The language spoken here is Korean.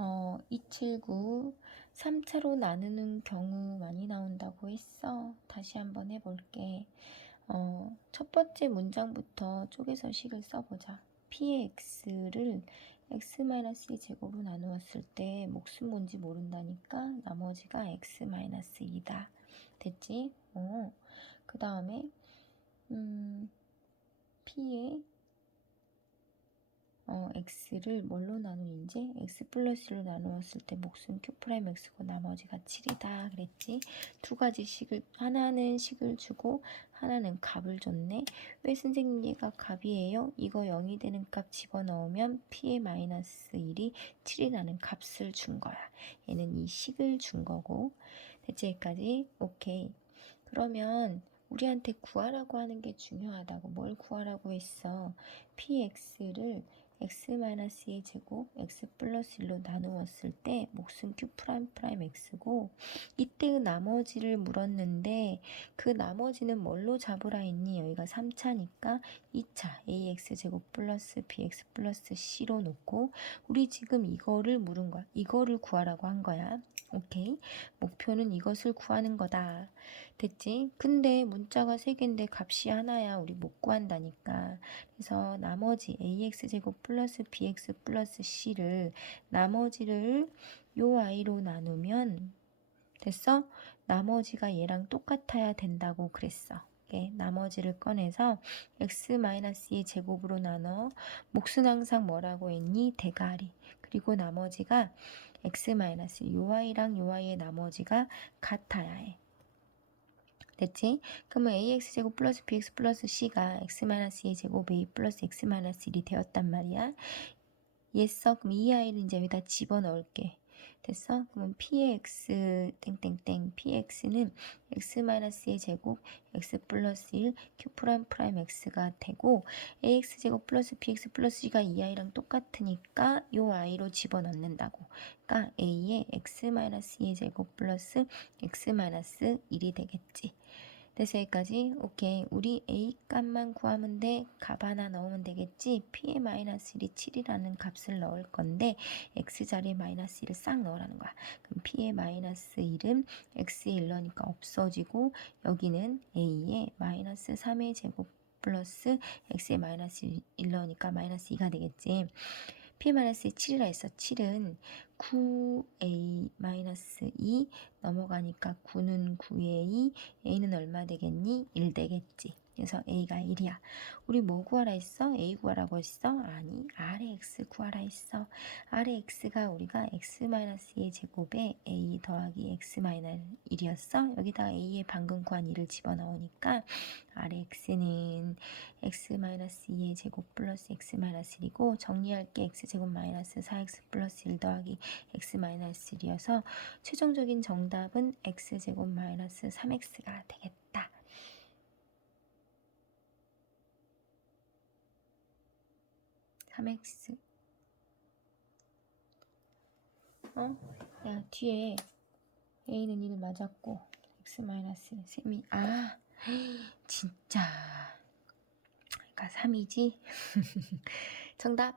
어, 279 3차로 나누는 경우 많이 나온다고 했어. 다시 한번 해볼게. 어, 첫 번째 문장부터 쪼개서 식을 써보자. p의 x를 x-2 제곱으로 나누었을 때 몫은 뭔지 모른다니까 나머지가 x-2다. 됐지? 어. 그 다음에 음, p의 어, x를 뭘로 나누는지 x 플러스로 나누었을 때 몫은 q 프라임 x고 나머지가 7이다 그랬지. 두 가지 식을 하나는 식을 주고 하나는 값을 줬네. 왜 선생님 얘가 값이에요? 이거 0이 되는 값 집어넣으면 p의 마이너스 1이 7이라는 값을 준 거야. 얘는 이 식을 준 거고. 됐지 여기까지? 오케이. 그러면 우리한테 구하라고 하는 게 중요하다고. 뭘 구하라고 했어? Px를 x-2의 제곱 x 플러스 1로 나누었을 때 몫은 q 프라임 프라임 x고 이때 그 나머지를 물었는데 그 나머지는 뭘로 잡으라 했니? 여기가 3차니까 2차 ax 제곱 플러스 bx 플러스 c로 놓고 우리 지금 이거를 물은 거야. 이거를 구하라고 한 거야. 오케이. 목표는 이것을 구하는 거다. 됐지? 근데 문자가 3개인데 값이 하나야. 우리 못 구한다니까. 그래서 나머지 ax 제곱 플러스 bx 플러스 c를 나머지를 요 i로 나누면 됐어? 나머지가 얘랑 똑같아야 된다고 그랬어. 예, 나머지를 꺼내서 x-2의 제곱으로 나눠 몫은 항상 뭐라고 했니? 대가리. 그리고 나머지가 x- 요 i랑 요 i의 나머지가 같아야 해. 됐지? 그러면 ax 제곱 플러스 bx 플러스 c가 x-2의 제곱 a 플러스 x-1이 되었단 말이야. 얘써 그럼 이 i를 이제 여기다 집어넣을게. 됐어? 그러면 px 땡땡땡 px는 x-의 제곱 x 플러스 1 q 프라임 프라임 x가 되고 ax 제곱 플러스 bx 플러스 c가 이 i랑 똑같으니까 요 i로 집어넣는다고. 그러니까 a의 x-의 제곱 플러스 x-1이 되겠지. 그래서 여기까지 오케이 우리 a 값만 구하면 돼. 값 하나 넣으면 되겠지. p의 마이너스 1이 7이라는 값을 넣을 건데 x 자리에 마이너스 1을 싹 넣으라는 거야. 그럼 p의 마이너스 1은 x에 1 넣으니까 없어지고 여기는 a의 마이너스 3의 제곱 플러스 x에 마이너스 1 넣으니까 마이너스 2가 되겠지. p 마이너스 7이라 했어. 7은 9a 마이너스 2 넘어가니까 9는 9의 2, a는 얼마 되겠니? 1 되겠지. 그래서 a가 1이야. 우리 뭐 구하라 했어? a 구하라고 했어? 아니, r의 x 구하라 했어. r의 x가 우리가 x-2의 제곱에 a 더하기 x-1이었어. 여기다가 a의 방금 구한 2를 집어넣으니까 r의 x는 x-2의 제곱 플러스 x-1이고 정리할 게 x제곱 마이너스 4x 플러스 1 더하기 x-1이어서 최종적인 정답은 x제곱 마이너스 3x가 되겠다. 3x 어? 야 뒤에 a는 1 맞았고 x 마이너스 3이 아 진짜. 그러니까 3이지? 정답